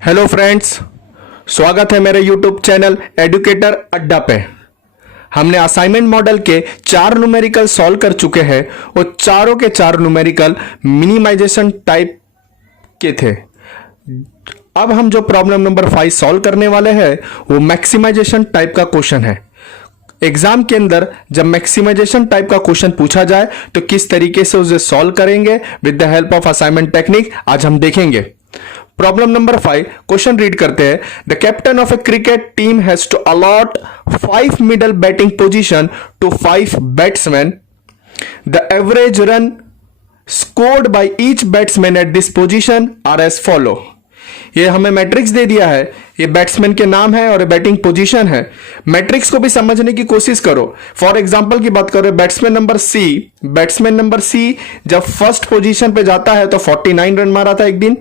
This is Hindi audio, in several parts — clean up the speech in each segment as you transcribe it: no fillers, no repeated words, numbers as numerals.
हेलो फ्रेंड्स, स्वागत है मेरे यूट्यूब चैनल एडुकेटर अड्डा पे। हमने असाइनमेंट मॉडल के 4 न्यूमेरिकल सॉल्व कर चुके हैं और चारों के 4 न्यूमेरिकल मिनिमाइजेशन टाइप के थे। अब हम जो प्रॉब्लम नंबर 5 सॉल्व करने वाले हैं वो मैक्सिमाइजेशन टाइप का क्वेश्चन है। एग्जाम के अंदर जब मैक्सिमाइजेशन टाइप का क्वेश्चन पूछा जाए तो किस तरीके से उसे सॉल्व करेंगे with the help of assignment technique आज हम देखेंगे। प्रॉब्लम नंबर 5 क्वेश्चन रीड करते हैं। The captain of a cricket team has to allot 5 middle batting position to 5 batsman. The average run scored by each batsman at this position are as follow. ये हमें मैट्रिक्स दे दिया है, ये बैट्समैन के नाम है और बैटिंग पोजीशन है। मैट्रिक्स को भी समझने की कोशिश करो। फॉर एग्जांपल की बात करो, बैट्समैन नंबर सी जब फर्स्ट पोजीशन पे जाता है तो 49 रन मारा था एक दिन,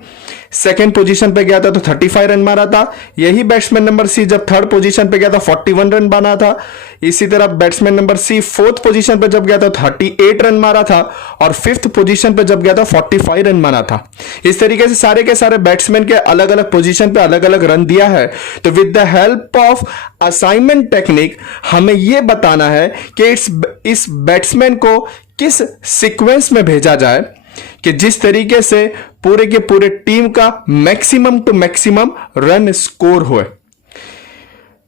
सेकेंड पोजीशन पे गया था तो 35 रन मारा था। यही बैट्समैन नंबर सी जब थर्ड पोजीशन पे गया था 41 रन बना था। इसी तरह batsman number C fourth position पे जब गया था 38 रन मारा था और फिफ्थ पोजीशन पे जब गया था 45 रन मारा था। इस तरीके से सारे के सारे बैट्समैन के अलग अलग पोजीशन पे अलग अलग रन दिया है। तो with the help of assignment technique हमें यह बताना है कि इस बैट्समैन को किस सीक्वेंस में भेजा जाए कि जिस तरीके से पूरे के पूरे टीम का maximum to maximum run score हो।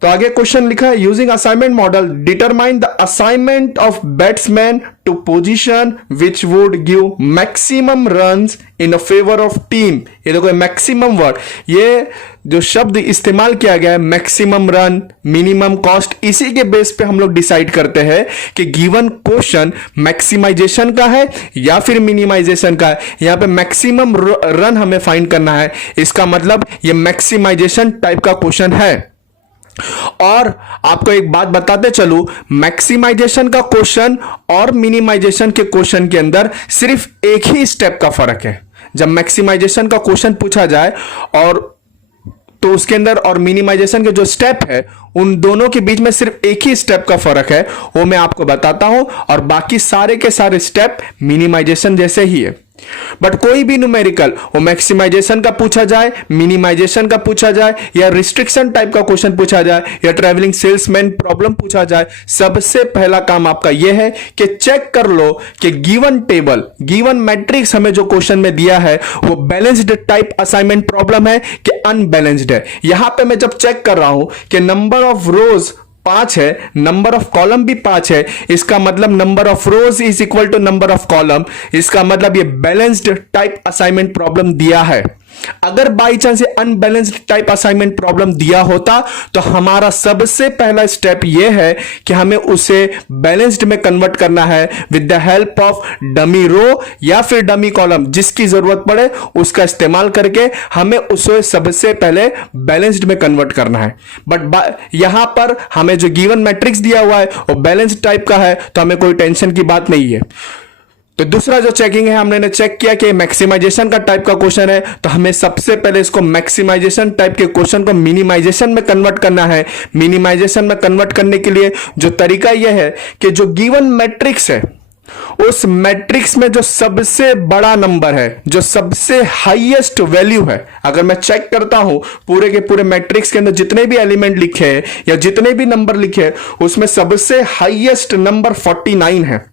तो आगे क्वेश्चन लिखा है, using assignment model determine the assignment of batsman to position which would give maximum runs in favour of team. ये देखो मैक्सिमम वर्ड, ये जो शब्द इस्तेमाल किया गया है मैक्सिमम रन, मिनिमम कॉस्ट, इसी के बेस पे हम लोग डिसाइड करते हैं कि गिवन क्वेश्चन मैक्सिमाइजेशन का है या फिर मिनिमाइजेशन का है। यहां पे मैक्सिमम रन हमें फाइंड करना है, इसका मतलब ये मैक्सिमाइजेशन टाइप का क्वेश्चन है। और आपको एक बात बताते चलूं, मैक्सिमाइजेशन का क्वेश्चन और मिनिमाइजेशन के क्वेश्चन के अंदर सिर्फ एक ही स्टेप का फर्क है। जब मैक्सिमाइजेशन का क्वेश्चन पूछा जाए और तो उसके अंदर और मिनिमाइजेशन के जो स्टेप है उन दोनों के बीच में सिर्फ एक ही स्टेप का फर्क है, वो मैं आपको बताता हूं। और बाकी सारे के सारे स्टेप मिनिमाइजेशन जैसे ही है। बट कोई भी न्यूमेरिकल वो मैक्सिमाइजेशन का पूछा जाए, मिनिमाइजेशन का पूछा जाए या रिस्ट्रिक्शन टाइप का क्वेश्चन पूछा जाए या ट्रैवलिंग सेल्समैन प्रॉब्लम पूछा जाए, सबसे पहला काम आपका यह है कि चेक कर लो कि गिवन टेबल, गिवन मैट्रिक्स हमें जो क्वेश्चन में दिया है वो बैलेंस्ड टाइप असाइनमेंट प्रॉब्लम है कि अनबैलेंस्ड है। यहां पे मैं जब चेक कर रहा हूं कि नंबर ऑफ रोज 5 है, नंबर ऑफ कॉलम भी 5 है, इसका मतलब number of rows is equal to number of column. इसका मतलब ये बैलेंस्ड टाइप असाइनमेंट प्रॉब्लम दिया है। अगर by chance unbalanced type assignment problem दिया होता तो हमारा सबसे पहला स्टेप यह है कि हमें उसे बैलेंस्ड में कन्वर्ट करना है with the help of dummy row या फिर डमी कॉलम, जिसकी जरूरत पड़े उसका इस्तेमाल करके हमें उसे सबसे पहले बैलेंस्ड में कन्वर्ट करना है। बट यहां पर हमें जो गिवन मैट्रिक्स दिया हुआ है वो बैलेंस्ड टाइप का है, तो हमें कोई टेंशन की बात नहीं है। तो दूसरा जो चेकिंग है, हमने चेक किया कि मैक्सिमाइजेशन का टाइप का क्वेश्चन है, तो हमें सबसे पहले इसको मैक्सिमाइजेशन टाइप के क्वेश्चन को मिनिमाइजेशन में कन्वर्ट करना है। मिनिमाइजेशन में कन्वर्ट करने के लिए जो तरीका यह है कि जो गिवन मैट्रिक्स है उस मैट्रिक्स में जो सबसे बड़ा नंबर है, जो सबसे हाईएस्ट वैल्यू है, अगर मैं चेक करता हूं पूरे के पूरे मैट्रिक्स के अंदर जितने भी एलिमेंट लिखे हैं या जितने भी नंबर लिखे हैं उसमें सबसे हाईएस्ट नंबर 49 है।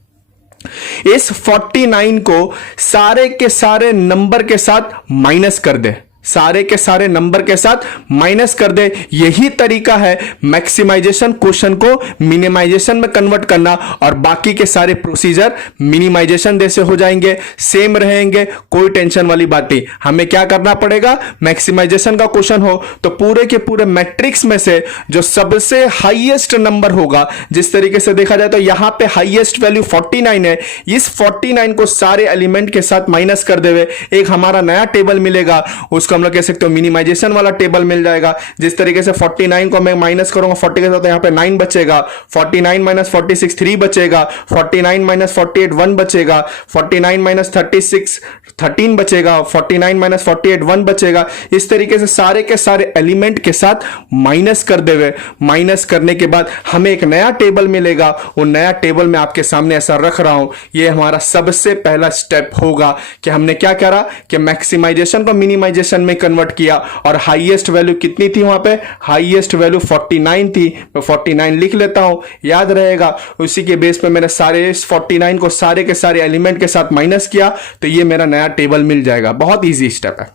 इस 49 को सारे के सारे नंबर के साथ माइनस कर दे, सारे के सारे नंबर के साथ माइनस कर दे। यही तरीका है मैक्सिमाइजेशन क्वेश्चन को मिनिमाइजेशन में कन्वर्ट करना, और बाकी के सारे प्रोसीजर मिनिमाइजेशन जैसे हो जाएंगे, सेम रहेंगे, कोई टेंशन वाली बात नहीं। हमें क्या करना पड़ेगा, मैक्सिमाइजेशन का क्वेश्चन हो तो पूरे के पूरे मैट्रिक्स में से जो सबसे हाईएस्ट नंबर होगा, जिस तरीके से देखा जाए तो यहां पे हाईएस्ट वैल्यू 49 है, इस 49 को सारे एलिमेंट के साथ माइनस कर देवे एक हमारा नया टेबल मिलेगा, उसको हम लोग कह सकते हो मिनिमाइजेशन वाला टेबल मिल जाएगा। जिस तरीके से 49 को मैं माइनस करूंगा 40 के साथ, तो यहां पे 9 बचेगा, 49 माइनस 46 3 बचेगा, 49 माइनस 48 1 बचेगा, 49 माइनस 36 13 बचेगा, 49 माइनस 48 1 बचेगा। इस तरीके से सारे के सारे एलिमेंट के साथ माइनस कर देवे। माइनस करने के बाद हमें एक नया टेबल मिलेगा, वो नया टेबल मैं आपके सामने ऐसा रख रहा हूं। ये हमारा सबसे पहला स्टेप होगा कि हमने क्या करा कि मैक्सिमाइजेशन को मिनिमाइजेशन में कन्वर्ट किया और हाईएस्ट वैल्यू कितनी थी वहां पे, हाईएस्ट वैल्यू 49 थी। मैं 49 लिख लेता हूं, याद रहेगा। उसी के बेस पे मैंने सारे 49 को सारे के सारे एलिमेंट के साथ माइनस किया, तो ये मेरा नया टेबल मिल जाएगा। बहुत ईजी स्टेप है।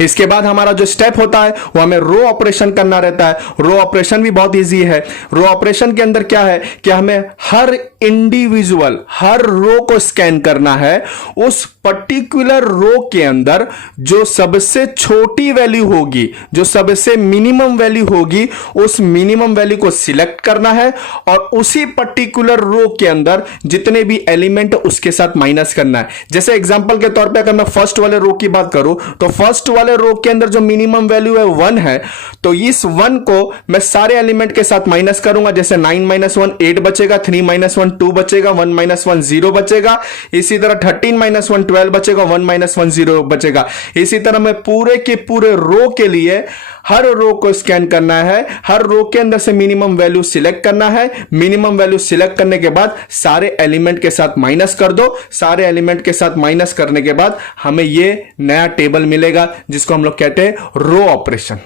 इसके बाद हमारा जो स्टेप होता है वो हमें रो ऑपरेशन करना रहता है। रो ऑपरेशन भी बहुत इजी है। रो ऑपरेशन के अंदर क्या है कि हमें हर इंडिविजुअल हर रो को स्कैन करना है। उस पर्टिकुलर रो के अंदर जो सबसे छोटी वैल्यू होगी, जो सबसे मिनिमम वैल्यू होगी, उस मिनिमम वैल्यू को सिलेक्ट करना है और उसी पर्टिकुलर रो के अंदर जितने भी एलिमेंट उसके साथ माइनस करना है। जैसे एग्जांपल के तौर पे अगर मैं फर्स्ट वाले रो की बात करूं तो फर्स्ट वाले रो के अंदर जो मिनिमम वैल्यू है 1 है, तो इस 1 को मैं सारे एलिमेंट के साथ माइनस करूंगा। जैसे 9 - 1 8 बचेगा, 3 - 1 2 बचेगा, 1 - 1 0 बचेगा। इसी तरह 13 - 1 12 बचेगा, 1 - 1 0 बचेगा। इसी तरह मैं पूरे के पूरे रो के लिए हर रो को स्कैन करना है, हर रो के अंदर से मिनिमम वैल्यू सिलेक्ट करना है। मिनिमम वैल्यू सिलेक्ट करने के बाद सारे एलिमेंट के साथ माइनस कर दो। सारे एलिमेंट के साथ माइनस करने के बाद हमें यह नया टेबल मिलेगा जिसको हम लोग कहते हैं रो ऑपरेशन।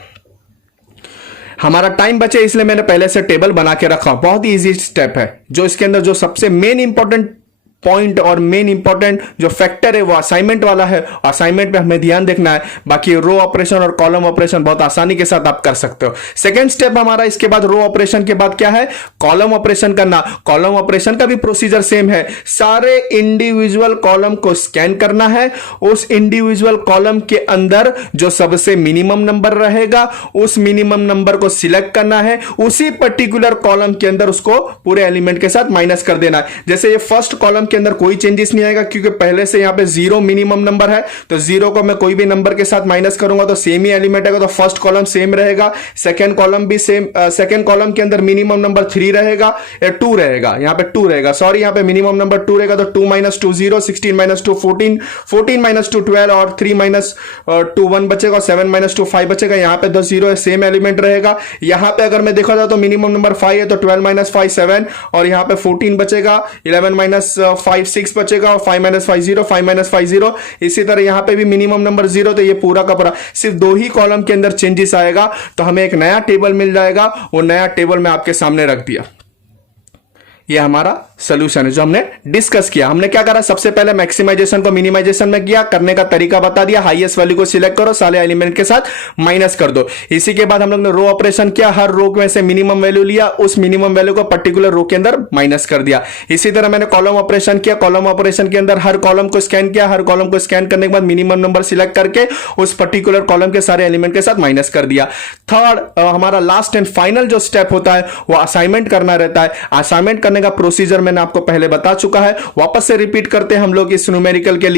हमारा टाइम बचे इसलिए मैंने पहले से टेबल बना के रखा। बहुत ही इजी स्टेप है। जो इसके अंदर जो सबसे मेन इंपॉर्टेंट पॉइंट और मेन इंपॉर्टेंट जो फैक्टर है वो असाइनमेंट वाला है। असाइनमेंट पे हमें ध्यान देखना है। बाकी रो ऑपरेशन और कॉलम ऑपरेशन बहुत आसानी के साथ आप कर सकते हो। सेकंड स्टेप हमारा इसके बाद रो ऑपरेशन के बाद क्या है, कॉलम ऑपरेशन करना। कॉलम ऑपरेशन का भी प्रोसीजर सेम है। सारे इंडिविजुअल कॉलम को स्कैन करना है। उस इंडिविजुअल कॉलम के अंदर जो सबसे मिनिमम नंबर रहेगा उस मिनिमम नंबर को सिलेक्ट करना है। उसी पर्टिकुलर कॉलम के अंदर उसको पूरे एलिमेंट के साथ माइनस कर देना है। जैसे ये फर्स्ट कॉलम के अंदर कोई चेंजेस नहीं आएगा क्योंकि पहले से यहां पे 0 मिनिमम नंबर है, तो 0 को मैं कोई भी नंबर के साथ माइनस करूंगा तो सेम ही एलिमेंट आएगा। तो फर्स्ट कॉलम सेम रहेगा, सेकंड कॉलम भी सेम। सेकंड कॉलम के अंदर मिनिमम नंबर 3 रहेगा या 2 रहेगा, यहां पे 2 रहेगा, सॉरी यहां पे मिनिमम नंबर 2 रहेगा। तो 2 - 2 0, 16 - 2 14, 14 - 2 12 और 3 - 2 1 बचेगा, 7 - 2 5 बचेगा। यहां पे 2 0 है, सेम एलिमेंट रहेगा। यहां पे अगर मैं देखा जाए तो मिनिमम नंबर 5 है, तो 12 - 5 7 और यहां पे 14 बचेगा, 11 - 5 6 बचेगा और 5 - 5 0, 5 - 5 0। इसी तरह यहां पे भी मिनिमम नंबर 0, तो ये पूरा का पूरा सिर्फ 2 ही कॉलम के अंदर चेंजेस आएगा तो हमें एक नया टेबल मिल जाएगा। वो नया टेबल मैं आपके सामने रख दिया। ये हमारा सोल्यूशन है जो हमने डिस्कस किया। हमने क्या करा, सबसे पहले मैक्सिमाइजेशन को मिनिमाइजेशन में किया, करने का तरीका बता दिया। हाईएस्ट वैल्यू को सिलेक्ट करो, सारे एलिमेंट के साथ माइनस कर दो। इसी के बाद हम लोग ने रो ऑपरेशन किया, हर रो में से मिनिमम वैल्यू लिया, उस मिनिमम वैल्यू को पर्टिकुलर रो के अंदर माइनस कर दिया। इसी तरह मैंने कॉलम ऑपरेशन किया, कॉलम ऑपरेशन के अंदर हर कॉलम को स्कैन किया, हर कॉलम को स्कैन करने के बाद मिनिमम नंबर सिलेक्ट करके उस पर्टिकुलर कॉलम के सारे एलिमेंट के साथ माइनस कर दिया। थर्ड हमारा लास्ट एंड फाइनल जो स्टेप होता है वो असाइनमेंट करना रहता है। असाइनमेंट करने का प्रोसीजर मैंने आपको पहले बता चुका है, वापस से रिपीट करते हैं हम लोग इस न्यूमेरिकल के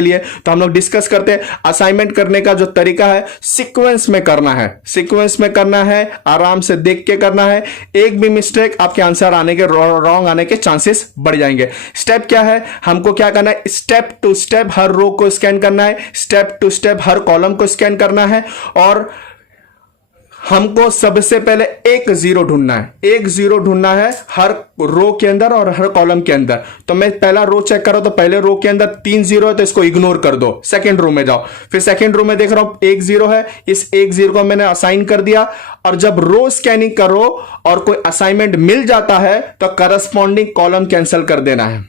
लिए। तो हम लोग डिस्कस करते हैं असाइनमेंट करने का जो तरीका है, सीक्वेंस में करना है। सीक्वेंस में करना है, आराम से देख के करना है। एक भी मिस्टेक आपके आंसर आने के रॉन्ग आने के चांसेस बढ़ जाएंगे। स्टेप क्या है, हमको क्या करना है, स्टेप टू स्टेप हर रो को स्कैन करना है, स्टेप टू स्टेप हर कॉलम को स्कैन करना है और हमको सबसे पहले एक 0 ढूंढना है। एक 0 ढूंढना है हर रो के अंदर और हर कॉलम के अंदर। तो मैं पहला रो चेक कर रहा हूं तो पहले रो के अंदर 3 0 है तो इसको इग्नोर कर दो। सेकंड रो में जाओ, फिर सेकंड रो में देख रहा हूं 1 0 है, इस 1 0 को मैंने असाइन कर दिया। और जब रो स्कैनिंग करो और कोई असाइनमेंट मिल जाता है तो करस्पॉन्डिंग कॉलम कैंसिल कर देना है।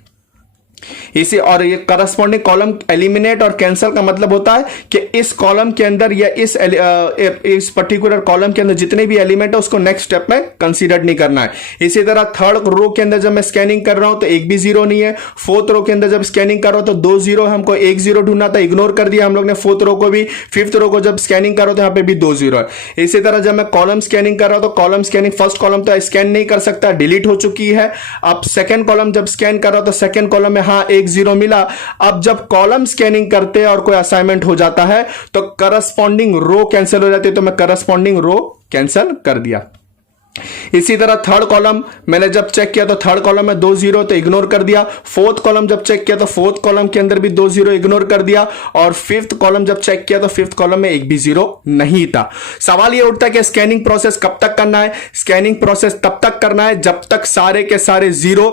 इसी और ये करस्पॉन्डिंग कॉलम एलिमिनेट और कैंसिल का मतलब होता है कि इस कॉलम के अंदर या इस पर्टिकुलर कॉलम के अंदर जितने भी एलिमेंट है उसको नेक्स्ट स्टेप में कंसीडर नहीं करना है। इसी तरह थर्ड रो के अंदर जब मैं स्कैनिंग कर रहा हूं तो एक भी 0 नहीं है। फोर्थ रो के अंदर जब स्कैनिंग कर रहा हूं तो 2 0, हमको 1 0 ढूंढना था, इग्नोर कर दिया हम लोग ने फोर्थ रो को भी। फिफ्थ रो को जब स्कैनिंग कर रहा हूं तो यहां पे भी 2 0 है। इसी तरह जब मैं कॉलम स्कैनिंग कर रहा हूं तो कॉलम स्कैनिंग फर्स्ट कॉलम तो स्कैन नहीं कर सकता, डिलीट हो चुकी है। अब सेकेंड कॉलम जब स्कैन कर रहा हूं तो सेकेंड कॉलम में हाँ 1 0 मिला। अब जब कॉलम स्कैनिंग करते हैं और कोई असाइनमेंट हो जाता है तो करस्पॉन्डिंग रो कैंसिल हो जाती है, तो मैं करस्पॉन्डिंग रो कैंसिल कर दिया। इसी तरह थर्ड कॉलम मैंने जब चेक किया तो थर्ड कॉलम में 2 0 तो इग्नोर कर दिया। फोर्थ कॉलम जब चेक किया तो फोर्थ कॉलम के अंदर भी 2 0 इग्नोर कर दिया। और फिफ्थ कॉलम जब चेक किया तो फिफ्थ कॉलम में एक भी 0 नहीं था। सवाल यह उठता है कि स्कैनिंग प्रोसेस कब तक करना है। स्कैनिंग प्रोसेस तब तक करना है जब तक सारे के सारे 0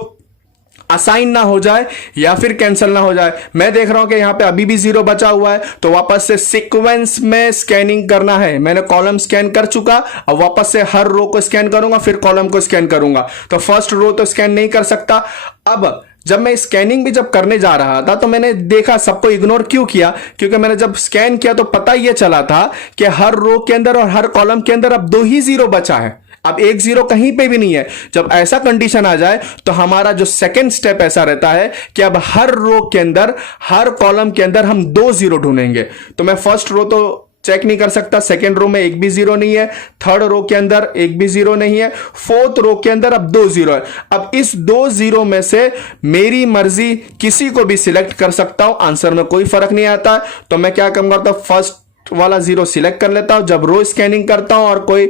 असाइन ना हो जाए या फिर कैंसिल ना हो जाए। मैं देख रहा हूं कि यहां पे अभी भी 0 बचा हुआ है, तो वापस से सीक्वेंस में स्कैनिंग करना है। मैंने कॉलम स्कैन कर चुका, अब वापस से हर रो को स्कैन करूंगा, फिर कॉलम को स्कैन करूंगा। तो फर्स्ट रो तो स्कैन नहीं कर सकता। अब जब मैं स्कैनिंग भी जब करने जा रहा था तो मैंने देखा, सबको इग्नोर क्यों किया, क्योंकि मैंने जब स्कैन किया तो पता यह चला था कि हर रो के अंदर और हर कॉलम के अंदर अब 2 ही 0 बचा है, अब 1 0 कहीं पे भी नहीं है। जब ऐसा कंडीशन आ जाए तो हमारा जो सेकंड स्टेप ऐसा रहता है कि अब हर रो के अंदर, हर कॉलम के अंदर हम 2 0 ढूंढेंगे। तो मैं फर्स्ट रो तो चेक नहीं कर सकता, सेकेंड रो में एक भी 0 नहीं है, थर्ड रो के अंदर एक भी 0 नहीं है, फोर्थ रो के अंदर अब 2 0 है। अब इस 2 0 में से मेरी मर्जी किसी को भी सिलेक्ट कर सकता हूं, आंसर में कोई फर्क नहीं आता। तो मैं क्या करूंगा, तो फर्स्ट वाला 0 सिलेक्ट कर लेता हूं। जब रो स्कैनिंग करता हूं और कोई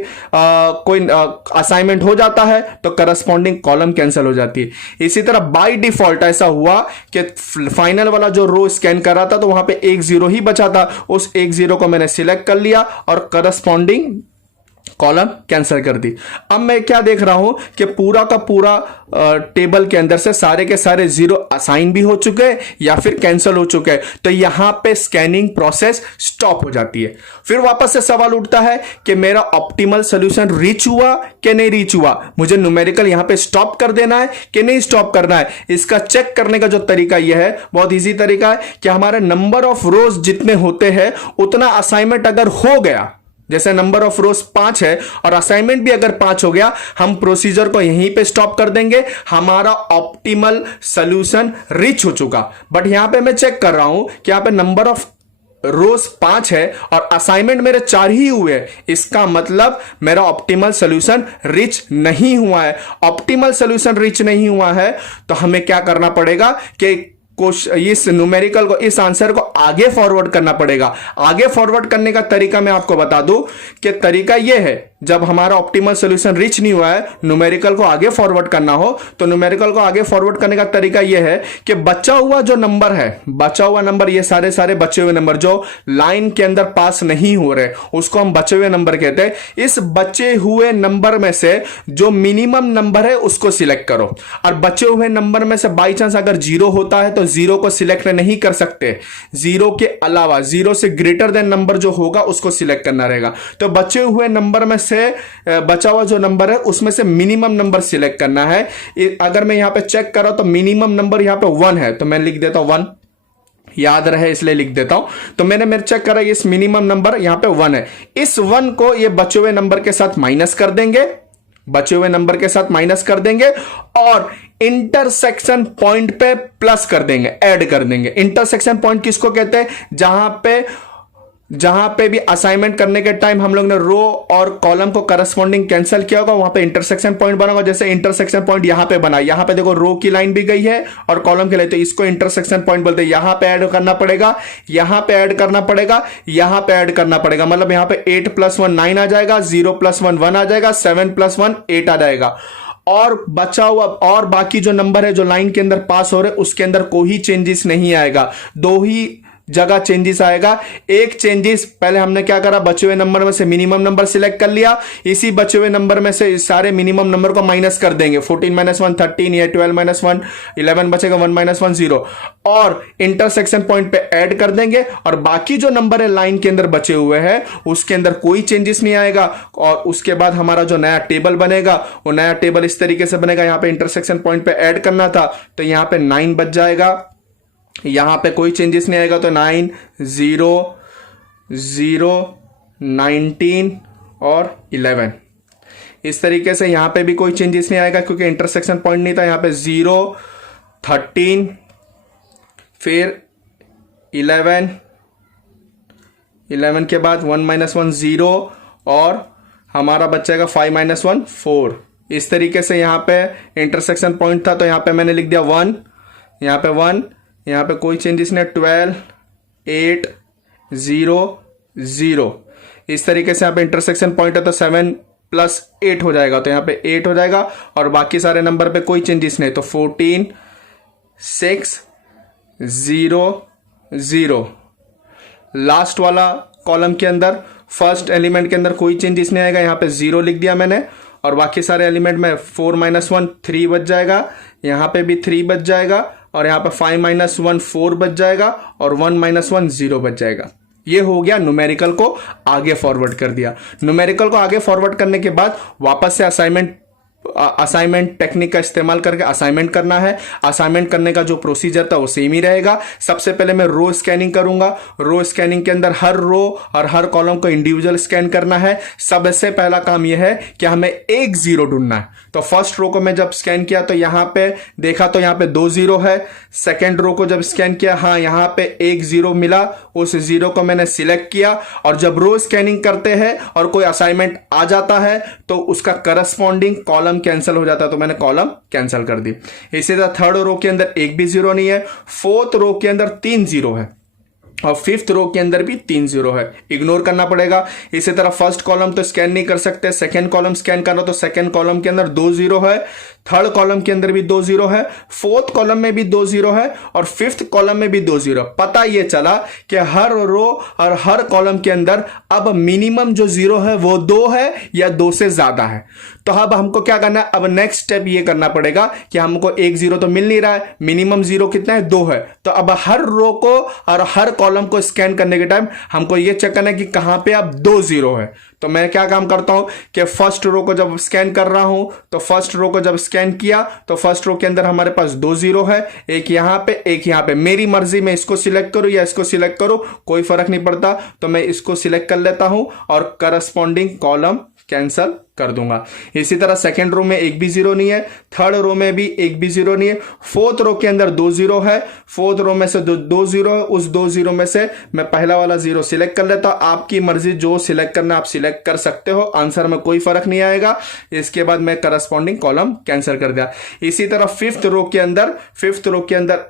असाइनमेंट हो जाता है तो करस्पॉन्डिंग कॉलम कैंसिल हो जाती है। इसी तरह बाय डिफॉल्ट ऐसा हुआ कि फाइनल वाला जो रो स्कैन कर रहा था तो वहां पे 1 0 ही बचा था, उस 1 0 को मैंने सिलेक्ट कर लिया और करस्पॉन्डिंग कॉलम कैंसिल कर दी। अब मैं क्या देख रहा हूं कि पूरा का पूरा टेबल के अंदर से सारे के सारे 0 असाइन भी हो चुके हैं या फिर कैंसिल हो चुके हैं। तो यहां पे स्कैनिंग प्रोसेस स्टॉप हो जाती है। फिर वापस से सवाल उठता है कि मेरा ऑप्टिमल सॉल्यूशन रीच हुआ कि नहीं रीच हुआ, मुझे न्यूमेरिकल यहां पे स्टॉप कर देना है कि नहीं स्टॉप करना है। इसका चेक करने का जो तरीका यह है, बहुत ईजी तरीका है कि हमारे नंबर ऑफ रोज जितने होते हैं उतना असाइनमेंट अगर हो गया, जैसे नंबर ऑफ रोज 5 है और असाइनमेंट भी अगर 5 हो गया, हम प्रोसीजर को यहीं पे स्टॉप कर देंगे, हमारा ऑप्टिमल सॉल्यूशन रीच हो चुका। बट यहां पे मैं चेक कर रहा हूं कि यहां पे नंबर ऑफ रोज 5 है और असाइनमेंट मेरे 4 ही हुए, इसका मतलब मेरा ऑप्टिमल सॉल्यूशन रीच नहीं हुआ है। ऑप्टिमल सॉल्यूशन रीच नहीं हुआ है तो हमें क्या करना पड़ेगा कि इस न्यूमेरिकल को, इस आंसर को आगे फॉरवर्ड करना पड़ेगा। आगे फॉरवर्ड करने का तरीका मैं आपको बता दूं कि तरीका यह है, जब हमारा ऑप्टिमल सॉल्यूशन रीच नहीं हुआ है, न्यूमेरिकल को आगे फॉरवर्ड करना हो तो न्यूमेरिकल को आगे फॉरवर्ड करने का तरीका यह है कि बचा हुआ जो नंबर है, बचा हुआ नंबर, ये सारे बचे हुए नंबर जो लाइन के अंदर पास नहीं हो रहे, उसको हम बचे हुए नंबर कहते हैं। इस बचे हुए नंबर में से जो मिनिमम नंबर है उसको सिलेक्ट करो, और बचे हुए नंबर में से बाई चांस अगर 0 होता है तो 0 को सिलेक्ट नहीं कर सकते, 0 के अलावा 0 से ग्रेटर देन नंबर जो होगा उसको सिलेक्ट करना रहेगा। तो बचे हुए नंबर में से बचा हुआ जो नंबर है उसमें से मिनिमम नंबर सिलेक्ट करना है। अगर मैं यहां पे चेक कर रहा हूं तो मिनिमम नंबर यहां पे 1 है, तो मैं लिख देता हूं 1, याद रहे इसलिए लिख देता हूं। तो मैंने मेरे चेक करा, इस मिनिमम नंबर यहां पे 1 है, इस 1 को ये बचे हुए नंबर के साथ माइनस कर देंगे, बचे हुए नंबर के साथ माइनस कर देंगे और इंटरसेक्शन पॉइंट पे प्लस कर देंगे, ऐड कर देंगे। इंटरसेक्शन पॉइंट किसको कहते हैं, जहां पे भी असाइनमेंट करने के टाइम हम लोग ने रो और कॉलम को करस्पॉन्डिंग कैंसिल किया होगा, वहां पे इंटरसेक्शन पॉइंट बना होगा। जैसे इंटरसेक्शन पॉइंट यहां पे बना, यहां पे देखो रो की लाइन भी गई है और कॉलम की लाइन, तो इसको इंटरसेक्शन पॉइंट बोलते हैं। यहां पे ऐड करना पड़ेगा, यहां पे ऐड करना पड़ेगा, यहां पे ऐड करना पड़ेगा, मतलब यहां पे 8 + 1 9 आ जाएगा, 0 + 1 1 आ जाएगा, 7 + 1 8 आ जाएगा। और बचा हुआ और बाकी जो नंबर है जो लाइन के अंदर पास हो रहे उसके अंदर कोई चेंजेस नहीं आएगा, 2 ही जगह चेंजेस आएगा। एक चेंजेस पहले हमने क्या करा, बचे हुए नंबर में से मिनिमम नंबर सिलेक्ट कर लिया, इसी बचे हुए नंबर में से सारे मिनिमम नंबर को माइनस कर देंगे, 14 - 1 13, ये 12 - 1 11 बचेगा, 1 - 1 0, और इंटरसेक्शन पॉइंट पे ऐड कर देंगे और बाकी जो नंबर है लाइन के अंदर बचे हुए हैं उसके अंदर कोई चेंजेस नहीं आएगा। और उसके बाद हमारा जो नया टेबल बनेगा वो नया टेबल इस तरीके से बनेगा, यहां पे इंटरसेक्शन पॉइंट पे ऐड करना था तो यहां पे 9 बच जाएगा, यहां पे कोई चेंजेस नहीं आएगा, तो 9 0 0 19 और 11 इस तरीके से यहां पे भी कोई चेंजेस नहीं आएगा क्योंकि इंटरसेक्शन पॉइंट नहीं था। यहां पे 0 13 फिर 11 के बाद 1 - 1 0 और हमारा बचेगा 5 - 1 4। इस तरीके से यहां पे इंटरसेक्शन पॉइंट था तो यहां पे मैंने लिख दिया 1, यहां पे 1, यहां पे कोई चेंजेस नहीं, 12 8 0 0। इस तरीके से यहां पे इंटरसेक्शन पॉइंट है तो 7 + 8 हो जाएगा, तो यहां पे 8 हो जाएगा और बाकी सारे नंबर पे कोई चेंजेस नहीं, तो 14 6 0 0। लास्ट वाला कॉलम के अंदर फर्स्ट एलिमेंट के अंदर कोई चेंजेस नहीं आएगा, यहां पे 0 लिख दिया मैंने और बाकी सारे एलिमेंट में 4 - 1 3 बच जाएगा, यहाँ पे भी 3 बच जाएगा, और यहाँ पे 5 - 1 4 बच जाएगा, और 1 - 1 0 बच जाएगा। ये हो गया, न्यूमेरिकल को आगे फॉरवर्ड कर दिया। न्यूमेरिकल को आगे फॉरवर्ड करने के बाद वापस से असाइनमेंट टेक्निक का इस्तेमाल करके असाइनमेंट करना है। असाइनमेंट करने का जो प्रोसीजर था वो सेम ही रहेगा। सबसे पहले मैं रो स्कैनिंग करूंगा। रो स्कैनिंग के अंदर हर रो और हर कॉलम को इंडिविजुअल स्कैन करना है। सबसे पहला काम यह है कि हमें एक जीरो ढूंढना है। तो फर्स्ट रो को मैं जब स्कैन किया तो यहां पे देखा तो यहां पे 2 जीरो है। सेकेंड रो को जब स्कैन किया, हाँ यहां पे 1 जीरो मिला, उस जीरो को मैंने सिलेक्ट किया। और जब रो स्कैनिंग करते हैं और कोई असाइनमेंट आ जाता है तो उसका करस्पॉन्डिंग कॉलम कैंसिल हो जाता है, तो मैंने कॉलम कैंसिल कर दी। इसी तरह थर्ड रो के अंदर एक भी जीरो नहीं है, फोर्थ रो के अंदर 3 जीरो है, और फिफ्थ रो के अंदर भी 3 जीरो है, इग्नोर करना पड़ेगा। इसी तरह फर्स्ट कॉलम तो स्कैन नहीं कर सकते, सेकंड कॉलम स्कैन करना, तो सेकंड कॉलम के अंदर 2 जीरो है, थर्ड कॉलम के अंदर भी 2 जीरो है, फोर्थ कॉलम में भी 2 जीरो है, और फिफ्थ कॉलम में भी 2 जीरो। पता यह चला कि हर रो और हर कॉलम के अंदर अब मिनिमम जो जीरो है वो 2 है या 2 से ज्यादा है। तो अब हमको क्या करना है, अब नेक्स्ट स्टेप ये करना पड़ेगा कि हमको 1 जीरो तो मिल नहीं रहा है, मिनिमम जीरो कितना है, 2 है। तो अब हर रो को और हर कॉलम को स्कैन करने के टाइम हमको ये चेक करना है कि कहां पे अब 2 जीरो है। तो मैं क्या काम करता हूं कि फर्स्ट रो को जब स्कैन कर रहा हूं तो फर्स्ट रो को जब स्कैन किया तो फर्स्ट रो के अंदर हमारे पास 2 जीरो है, एक यहां पे एक यहां पे। मेरी मर्जी में इसको सिलेक्ट करूं या इसको सिलेक्ट करूं, कोई फर्क नहीं पड़ता। तो मैं इसको सिलेक्ट कर लेता हूं और करस्पॉन्डिंग कॉलम कैंसल कर दूंगा। इसी तरह सेकंड रो में एक भी जीरो नहीं है, थर्ड रो में भी एक भी जीरो नहीं है, फोर्थ रो के अंदर 2 जीरो है, फोर्थ रो में से 2 जीरो है, उस 2 जीरो में से मैं पहला वाला जीरो सिलेक्ट कर लेता हूं। आपकी मर्जी, जो सिलेक्ट करना आप सिलेक्ट कर सकते हो, आंसर में कोई फर्क नहीं आएगा। इसके बाद मैं करस्पॉन्डिंग कॉलम कैंसिल कर दिया। इसी तरह फिफ्थ रो के अंदर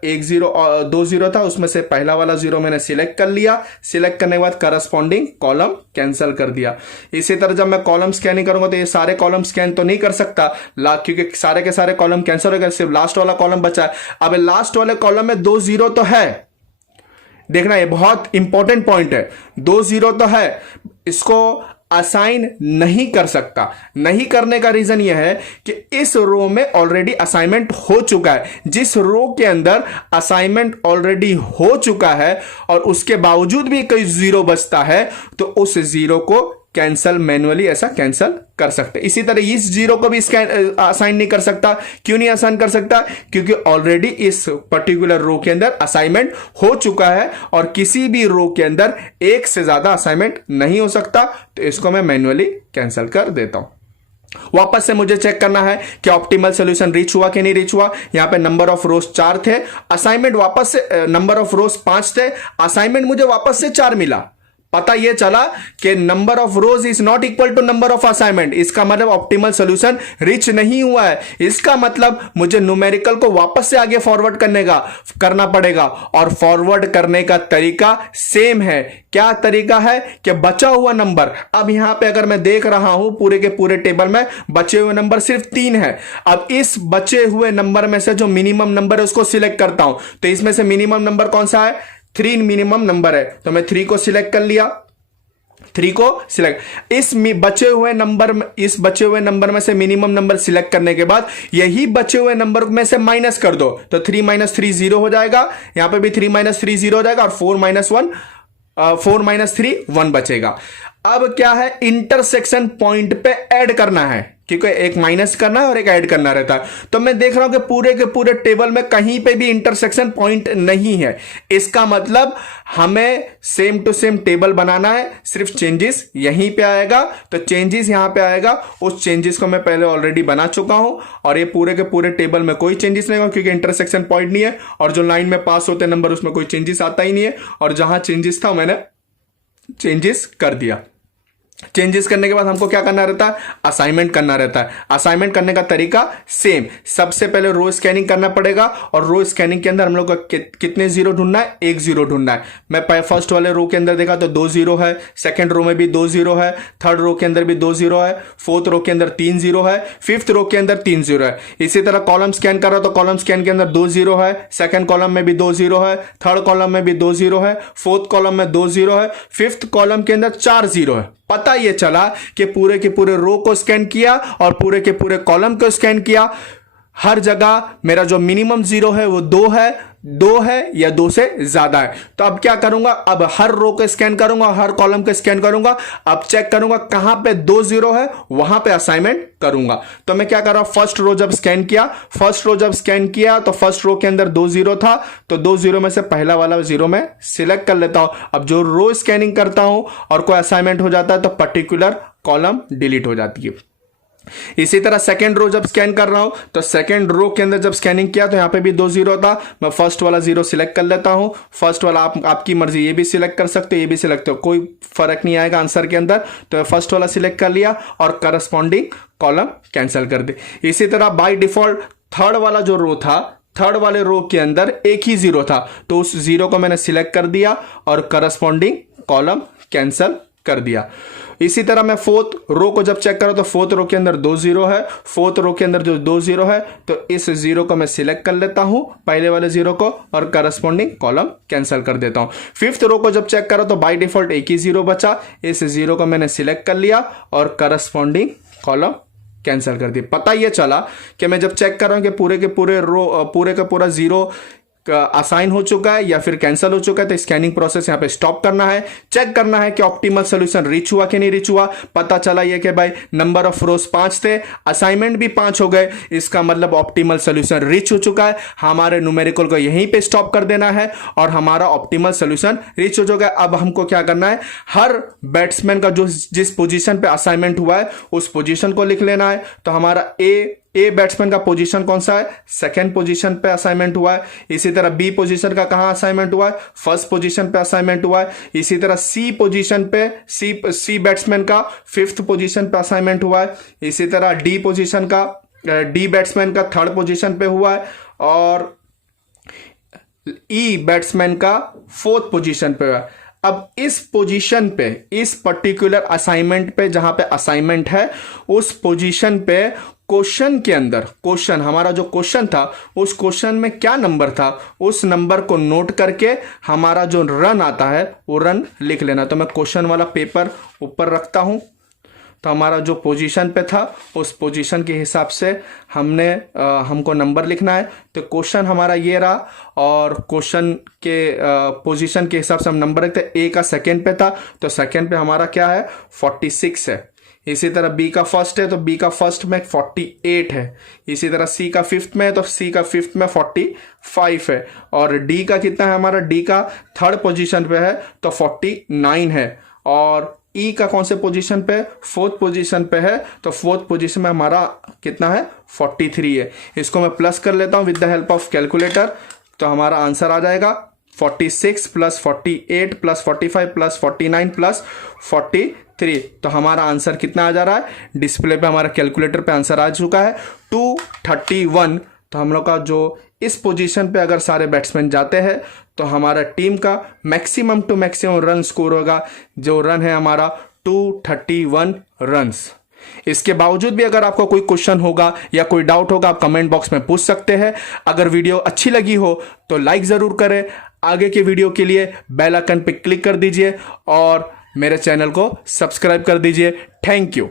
1 जीरो और 2 जीरो था, उसमें से पहला वाला जीरो मैंने सिलेक्ट कर लिया। सिलेक्ट करने के बाद करस्पॉन्डिंग कॉलम कैंसिल कर दिया। इसी तरह जब मैं कॉलम स्कैनिंग करूंगा तो ये सारे कॉलम स्कैन तो नहीं कर सकता, क्योंकि सारे के सारे कॉलम कैंसिल हो गए, सिर्फ लास्ट वाला कॉलम बचा है। अब लास्ट वाले कॉलम में 2 जीरो तो है, देखना ये बहुत इंपॉर्टेंट पॉइंट है, 2 जीरो तो है, इसको असाइन नहीं कर सकता। नहीं करने का रीजन यह है कि इस रो में ऑलरेडी असाइनमेंट हो चुका है। जिस रो के अंदर असाइनमेंट ऑलरेडी हो चुका है और उसके बावजूद भी कोई जीरो बचता है तो उस जीरो को कैंसल, मैनुअली ऐसा कैंसल कर सकते। इसी तरह इस जीरो को भी असाइन नहीं कर सकता। क्यों नहीं असाइन कर सकता? क्योंकि ऑलरेडी इस पर्टिकुलर रो के अंदर असाइनमेंट हो चुका है और किसी भी रो के अंदर एक से ज्यादा असाइनमेंट नहीं हो सकता। तो इसको मैं मैनुअली कैंसल कर देता हूं। वापस से मुझे चेक करना है कि ऑप्टिमल सॉल्यूशन रीच हुआ कि नहीं रीच हुआ। यहां पे नंबर ऑफ रोज 4 थे, असाइनमेंट वापस से नंबर ऑफ रोज 5 थे, असाइनमेंट मुझे वापस से 4 मिला। पता यह चला कि number of rows is not equal to number of assignment. इसका मतलब ऑप्टिमल सॉल्यूशन रीच नहीं हुआ है। इसका मतलब मुझे न्यूमेरिकल को वापस से आगे फॉरवर्ड करना पड़ेगा और फॉरवर्ड करने का तरीका सेम है। क्या तरीका है कि बचा हुआ नंबर, अब यहां पे अगर मैं देख रहा हूं पूरे के पूरे टेबल में बचे हुए नंबर सिर्फ 3 है। अब इस बचे हुए नंबर में से जो मिनिमम नंबर है उसको सिलेक्ट करता हूं। तो इसमें से मिनिमम नंबर कौन सा है? 3 मिनिमम नंबर है, तो मैं 3 को सिलेक्ट कर लिया। 3 को सिलेक्ट, इस बचे हुए नंबर में से मिनिमम नंबर सिलेक्ट करने के बाद यही बचे हुए नंबर में से माइनस कर दो, तो 3 - 3 0 हो जाएगा। यहां पे भी 3 - 3 0 हो जाएगा और 4 - 3 1 बचेगा। अब क्या है, इंटरसेक्शन पॉइंट पे ऐड करना है, क्योंकि एक माइनस करना है और एक ऐड करना रहता है। तो मैं देख रहा हूं कि पूरे के पूरे टेबल में कहीं पे भी इंटरसेक्शन पॉइंट नहीं है। इसका मतलब हमें सेम टू सेम टेबल बनाना है, सिर्फ चेंजेस यहीं पे आएगा। तो चेंजेस यहां पे आएगा, उस चेंजेस को मैं पहले ऑलरेडी बना चुका हूं और ये पूरे के पूरे टेबल में कोई चेंजेस नहीं होगा क्योंकि इंटरसेक्शन पॉइंट नहीं है। और जो लाइन में पास होते नंबर उसमें कोई चेंजेस आता ही नहीं है, और जहां चेंजेस था मैंने चेंजेस कर दिया। चेंजेस करने के बाद हमको क्या करना रहता है? असाइनमेंट करना रहता है। असाइनमेंट करने का तरीका सेम, सबसे पहले रो स्कैनिंग करना पड़ेगा और रो स्कैनिंग के अंदर हम लोग को कितने जीरो ढूंढना है? 1 जीरो ढूंढना है। मैं फर्स्ट वाले रो के अंदर देखा तो 2 जीरो है, सेकंड रो में भी 2 जीरो है, थर्ड रो के अंदर भी 2 जीरो है, फोर्थ रो के अंदर 3 जीरो है, फिफ्थ रो के अंदर 3 जीरो है। इसी तरह कॉलम स्कैन कर रहा तो कॉलम स्कैन के अंदर 2 जीरो है, सेकंड कॉलम में भी 2 जीरो है, थर्ड कॉलम में भी 2 जीरो है, फोर्थ कॉलम में 2 जीरो है, फिफ्थ कॉलम के अंदर 4 जीरो है। पता यह चला कि पूरे के पूरे रो को स्कैन किया और पूरे के पूरे कॉलम को स्कैन किया। हर जगह मेरा जो मिनिमम जीरो है वो 2 है या 2 से ज्यादा है। तो अब क्या करूंगा, अब हर रो को स्कैन करूंगा, हर कॉलम को स्कैन करूंगा, अब चेक करूंगा कहां पे 2 जीरो है, वहां पे असाइनमेंट करूंगा। तो मैं क्या कर रहा हूं, फर्स्ट रो जब स्कैन किया तो फर्स्ट रो के अंदर 2 जीरो था, तो 2 जीरो में से पहला वाला जीरो मैं सिलेक्ट कर लेता हूं। अब जो रो स्कैनिंग करता हूं और कोई असाइनमेंट हो जाता है तो पर्टिकुलर कॉलम डिलीट हो जाती है। इसी तरह सेकंड रो जब स्कैन कर रहा हूं तो सेकंड रो के अंदर जब स्कैनिंग किया तो यहां पे भी 2 जीरो था, मैं फर्स्ट वाला जीरो सिलेक्ट कर लेता हूं। फर्स्ट वाला आपकी मर्जी, ये भी सिलेक्ट कर सकते हो, ये भी सिलेक्ट हो, कोई फर्क नहीं आएगा आंसर के अंदर। तो मैं फर्स्ट वाला सिलेक्ट कर लिया और करस्पॉन्डिंग कॉलम कैंसिल कर दे। इसी तरह बाय डिफॉल्ट थर्ड वाला जो रो था, थर्ड वाले रो के अंदर एक ही जीरो था, तो उस जीरो को मैंने सिलेक्ट कर दिया और करस्पॉन्डिंग कॉलम कैंसिल कर दिया। इसी तरह मैं फोर्थ रो को जब चेक करूं तो फोर्थ रो के अंदर 2 जीरो है, फोर्थ रो के अंदर जो 2 जीरो है तो इस जीरो को मैं सिलेक्ट कर लेता हूं, पहले वाले जीरो को, और करस्पॉन्डिंग कॉलम कैंसिल कर देता हूं। फिफ्थ रो को जब चेक करो तो बाय डिफॉल्ट एक ही जीरो बचा, इस जीरो को मैंने सिलेक्ट कर लिया और करस्पॉन्डिंग कॉलम कैंसिल कर दिया। पता ये चला कि मैं जब चेक कर रहा हूं कि पूरे के पूरे रो, पूरे का पूरा जीरो असाइन हो चुका है या फिर कैंसिल हो चुका है, तो स्कैनिंग प्रोसेस यहां पे स्टॉप करना है, चेक करना है कि ऑप्टिमल सोल्यूशन रीच हुआ कि नहीं रीच हुआ। पता चला ये कि भाई नंबर ऑफ रोज 5 थे, असाइनमेंट भी 5 हो गए, इसका मतलब ऑप्टिमल सोल्यूशन रीच हो चुका है। हमारे न्यूमेरिकल को यहीं पे स्टॉप कर देना है और हमारा ऑप्टिमल सोल्यूशन रीच हो चुका है। अब हमको क्या करना है, हर बैट्समैन का जो जिस पोजीशन पे असाइनमेंट हुआ है उस पोजीशन को लिख लेना है। तो हमारा ए बैट्समैन का पोजीशन कौन सा है, सेकंड पोजीशन पे असाइनमेंट हुआ है। इसी तरह बी पोजीशन का कहां असाइनमेंट हुआ है, फर्स्ट पोजीशन पे असाइनमेंट हुआ है। इसी तरह सी पोजीशन पे सी बैट्समैन का फिफ्थ पोजीशन पे असाइनमेंट हुआ है। इसी तरह डी बैट्समैन का थर्ड पोजीशन पे हुआ है और ई बैट्समैन का फोर्थ पोजीशन पे हुआ है। अब इस पोजीशन पे, इस पर्टिकुलर असाइनमेंट पे जहां पे असाइनमेंट है उस पोजीशन पे क्वेश्चन के अंदर, क्वेश्चन हमारा जो क्वेश्चन था उस क्वेश्चन में क्या नंबर था, उस नंबर को नोट करके हमारा जो रन आता है वो रन लिख लेना। तो मैं क्वेश्चन वाला पेपर ऊपर रखता हूं, तो हमारा जो पोजीशन पे था उस पोजीशन के हिसाब से हमको नंबर लिखना है। तो क्वेश्चन हमारा ये रहा और क्वेश्चन के पोजीशन के हिसाब से हम नंबर रखते हैं। ए का सेकंड पे था तो सेकंड पे हमारा क्या है, 46 है। इसी तरह बी का फर्स्ट है तो बी का फर्स्ट में 48 है। इसी तरह सी का फिफ्थ में है तो सी का फिफ्थ में 45 है। और डी का कितना है, हमारा डी का थर्ड पोजीशन पे है तो 49 है। और ई का कौन से पोजीशन पे, फोर्थ पोजीशन पे है तो फोर्थ पोजीशन में हमारा कितना है, 43 है। इसको मैं प्लस कर लेता हूं with the help of calculator, तो हमारा आंसर आ जाएगा 46 प्लस 48 प्लस 45 प्लस 49 प्लस 43। तो हमारा आंसर कितना आ जा रहा है, डिस्प्ले पे हमारा कैलकुलेटर पे आंसर आ चुका है 231। तो हम लोग का जो इस पोजीशन पे अगर सारे बैट्समैन जाते हैं तो हमारा टीम का maximum to maximum run score होगा, जो रन है हमारा 231 रन्स। इसके बावजूद भी अगर आपको कोई क्वेश्चन होगा या कोई डाउट होगा आप कमेंट बॉक्स में पूछ सकते हैं। अगर वीडियो अच्छी लगी हो तो लाइक जरूर करें, आगे के वीडियो के लिए बेल आइकन पे क्लिक कर दीजिए और मेरे चैनल को सब्सक्राइब कर दीजिए। Thank you.